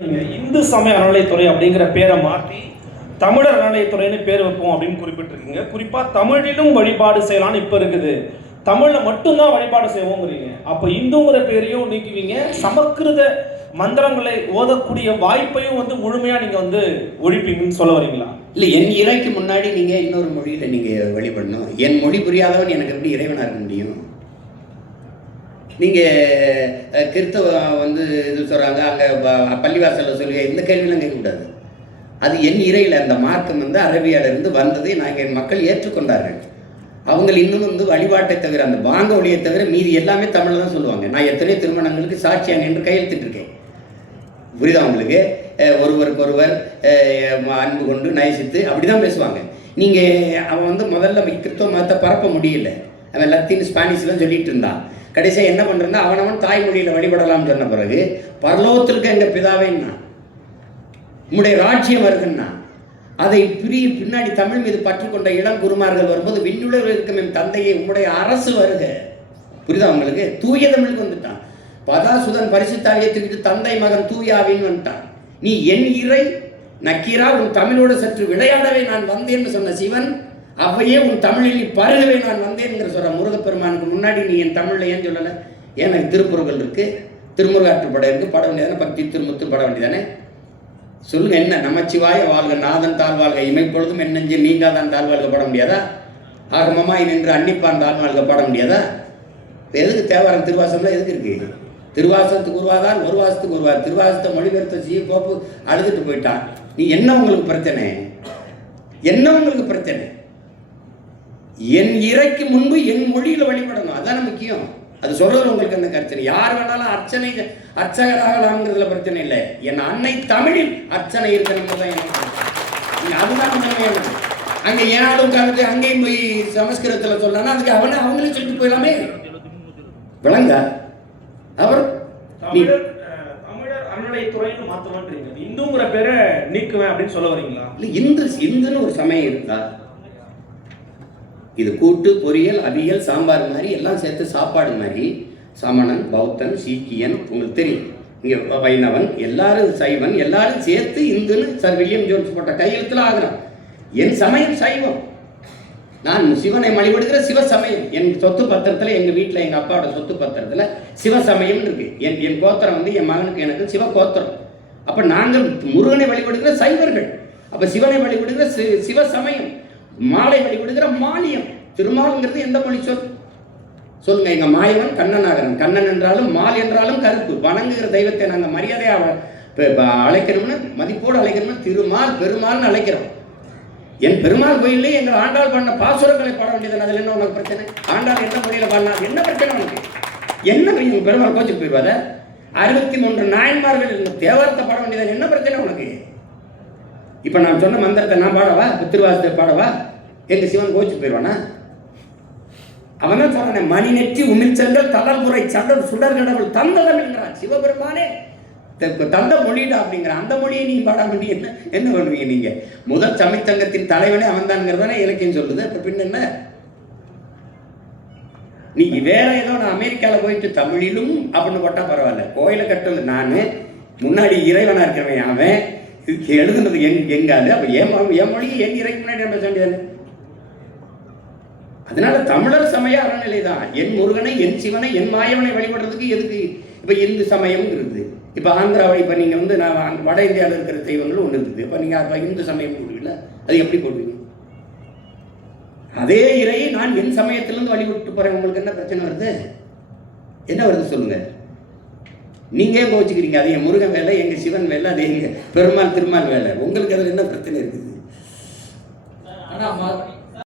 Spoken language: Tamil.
இந்து சமய அறநிலைத்துறை அப்படிங்கிற பேரை மாற்றி தமிழர் அறநிலைத்துறைன்னு பேர் வைப்போம் அப்படின்னு குறிப்பிட்டிருக்கீங்க. குறிப்பாக தமிழிலும் வழிபாடு செய்யலான்னு இப்போ இருக்குது. தமிழில் மட்டும்தான் வழிபாடு செய்வோங்கிறீங்க. அப்போ இந்துங்கிற பேரையும் நீக்குவீங்க, சமஸ்கிருத மந்திரங்களை ஓதக்கூடிய வாய்ப்பையும் முழுமையாக நீங்கள் ஒழிப்பீங்கன்னு சொல்ல வரீங்களா? இல்லை, என் இறைக்கு முன்னாடி நீங்கள் இன்னொரு மொழியில் நீங்கள் வழிபடணும். என் மொழி புரியாதவன் எனக்கு எப்படி இறைவனாக இருக்க முடியும்? நீங்கள் கிறிஸ்தவ இது சொல்கிறாங்க, அங்கே பள்ளிவாசலில் சொல்லுங்க, இந்த கேள்வியெல்லாம் கேட்கக்கூடாது. அது என் இறையில் அந்த மார்க்கம் அரபியாலிருந்து வந்ததை நாங்கள் என் மக்கள் ஏற்றுக்கொண்டார்கள். அவங்க இன்னும் வழிபாட்டை தவிர அந்த பாங்க ஒளியை தவிர மீதி எல்லாமே தமிழில் தான் சொல்லுவாங்க. நான் எத்தனையோ திருமணங்களுக்கு சாட்சியாக நின்று கையெழுத்திட்டுருக்கேன். புரியுதா உங்களுக்கு? ஒருவருக்கு ஒருவர் அன்பு கொண்டு நயசித்து அப்படி தான் பேசுவாங்க. நீங்கள் அவன் முதல்ல கிறிஸ்தவ மதத்தை பரப்ப முடியல. அவன் லத்தீன் ஸ்பானிஷ்லாம் சொல்லிட்டு இருந்தான். கடைசியாக என்ன பண்ணுறா, அவனவன் தாய்மொழியில் வழிபடலாம்னு சொன்ன பிறகு பரலோகத்திற்கு எங்கள் பிதாவேன்னா உம்முடைய ராஜ்யம் வருதுன்னா அதை பின்னாடி தமிழ் மீது பற்றுக்கொண்ட இளம் குருமார்கள் வரும்போது விண்ணுலகில் இருக்கும் என் தந்தையை உம்முடைய அரசு வருக. புரியுதா உங்களுக்கு? தூய தமிழுக்கு வந்துட்டான். பதாசுதன் பரிசுத்தாவியை தூக்கிட்டு தந்தை மகன் தூயாவின்னு வந்துட்டான். நீ என் இறை நக்கீரா, உன் தமிழோடு சற்று விளையாடவே நான் வந்தேன்னு சொன்ன சிவன், அவையே உன் தமிழில் நீ பருகவே நான் வந்தேன்ங்கிற சொல்ற முருகப்பெருமானுக்கு முன்னாடி நீ என் தமிழில் ஏன் சொல்லலை? எனக்கு திருக்குறள் இருக்கு, திருமுருகாற்றுப்படை இருக்கு, பாட வேண்டியதானே? பக்தி திருமுத்து பாட வேண்டியதானே? சொல்லுங்க, என்ன நமச்சிவாய வாழ்க, நாதன் தாழ்வாழ்க, இமைப்பொழுதும் என் நெஞ்சு நீங்காதான் தாழ்வாழ்க பாட முடியாதா? ஆகமமாய் நின்று அன்னிப்பான் தாழ்வாழ்க பாட முடியாதா? எதுக்கு தேவாரம் திருவாசம்லாம் எதுக்கு இருக்கு? திருவாசத்துக்கு உருவாதான், ஒரு வாசத்துக்கு உருவார். திருவாசத்தை மொழிபெயர்த்த சீ கோப்பு அழுதுட்டு போயிட்டான். நீ என்ன உங்களுக்கு பிரச்சனை? என்ன உங்களுக்கு பிரச்சனை? என் இறைக்கு முன்பு என் மொழியில் வழிபடணும், அதான முக்கியம். அது சொல்றது உங்களுக்கு அந்த கருத்து. யார் வேணாலும் அர்ச்சகராகலாம்ங்கிறதுல பிரச்சனை இல்லை. என் அன்னை தமிழில் அர்ச்சனை இருக்கணும் தான் எனக்கு. அதுதான் உண்மையான. அங்கே ஏனாலும் உட்காந்து அங்கேயும் போய் சமஸ்கிருதத்தில் சொல்லனா அதுக்கு அவங்களே சொல்லிட்டு போயிடலாமே. விளங்கா? அவர் தமிழர் அறநிலைத்துறைன்னு மாத்தலான்றீங்க. இந்துங்கிற பேரை நீக்குவேன் அப்படின்னு சொல்ல வரீங்களா? இல்லை, இந்துன்னு ஒரு சமயம் இருக்கா? இது கூட்டு பொரியல் அவியல் சாம்பார் மாதிரி எல்லாம் சேர்த்து சாப்பாடு மாதிரி. சமணன், பௌத்தன், சீக்கியன், உங்களுக்கு தெரியும், இங்கே வைணவன், எல்லாரும் சைவன், எல்லாரும் சேர்த்து இந்துன்னு சார் வில்லியம் ஜோன்ஸ் போட்ட கையெழுத்தில் ஆகிறான். என் சமயம் சைவம். நான் சிவனை வழிபடுகிற சிவசமயம். என் சொத்து பத்திரத்தில், எங்கள் வீட்டில் எங்கள் அப்பாவோட சொத்து பத்திரத்தில் சிவசமயம் இருக்கு. என் கோத்திரம் என் மகனுக்கு எனக்கு சிவ கோத்திரம். அப்போ நாங்கள் முருகனை வழிபடுகிற சைவர்கள். அப்போ சிவனை வழிபடுகிற சிவசமயம். மாலை வழிபடுகிற மானியம். திருமால்ங்கிறது எந்த மொழி சொல்? சொல்லுங்க. எங்க மாயவன் கண்ணனாகரன். கண்ணன் என்றாலும் மால் என்றாலும் கருப்பு. வணங்குகிற தெய்வத்தை நாங்கள் மரியாதையாக அழைக்கணும்னு, மதிப்போடு அழைக்கணும்னு திருமால் பெருமாள்னு அழைக்கிறோம். என் பெருமாள் கோயிலே எங்கள் ஆண்டாள் பண்ண பாசுரங்களை பாட வேண்டியது. அதில் என்ன உங்களுக்கு பிரச்சனை? ஆண்டாள் எந்த மொழியில பாடினா என்ன பிரச்சனை உனக்கு? என்ன நீங்க பெருமாள் கோச்சுக்கு போயிடுவாத? 63 நாயன்மார்கள் தேவாரத்தை பாட வேண்டியது என்ன பிரச்சனை உனக்கு? இப்ப நான் சொன்ன மந்திரத்தை நான் பாடவா? திருவாசத்தை பாடவா? எங்க சிவன் கோச்சு போயிடுவானா? அவன் தான் சொன்ன மணி நெற்றி உமிழ்ச்செல்கள் தளர்புரை சடர் சுடர் கடவுள் தந்த தமிழ்ங்கிறான். சிவபெருமானே தந்த மொழிடா அப்படிங்கிற அந்த மொழியை நீ பாட வேண்டிய என்ன பண்ணுவீங்க நீங்க? முதல் தமிழ்ச்சங்கத்தின் தலைவனே அவன் தான்ங்கிறதானே இலக்கியம் சொல்லுது. இப்ப பின்ன என்ன? நீ வேற ஏதோ நான் அமெரிக்காவில் போயிட்டு தமிழிலும் அப்படின்னு போட்டா பரவாயில்ல. கோயிலை கட்டல நான் முன்னாடி இறைவனா இருக்கிறவன் அவன் எழுதுனது எங்காது. அப்ப என் மொழி என் இறைக்கு முன்னாடி நம்ம வேண்டியது. அதனால தமிழர் சமய அறநிலை தான். என் முருகனை, என் சிவனை, என் மாயவனை வழிபடுறதுக்கு எதுக்கு இப்ப இந்து சமயம் இருக்குது? இப்ப ஆந்திராவை இப்ப நீங்க நான் வட இந்தியாவில் இருக்கிற தெய்வங்களும் ஒன்று இருக்குது. இப்ப நீங்க இந்து சமயம் போடுவீங்களா? அது எப்படி போடுவீங்க? அதே இறையை நான் என் சமயத்திலிருந்து வழிபட்டு போறேன். உங்களுக்கு என்ன பிரச்சனை வருது? என்ன வருது சொல்லுங்க. நீங்க ஏன் கோச்சுக்கிறீங்க? அது என் முருகன் வேலை, எங்க சிவன் வேலை, அது எங்க பெருமாள் திருமால் வேலை. உங்களுக்கு அதில் என்ன பிரச்சனை இருக்குது?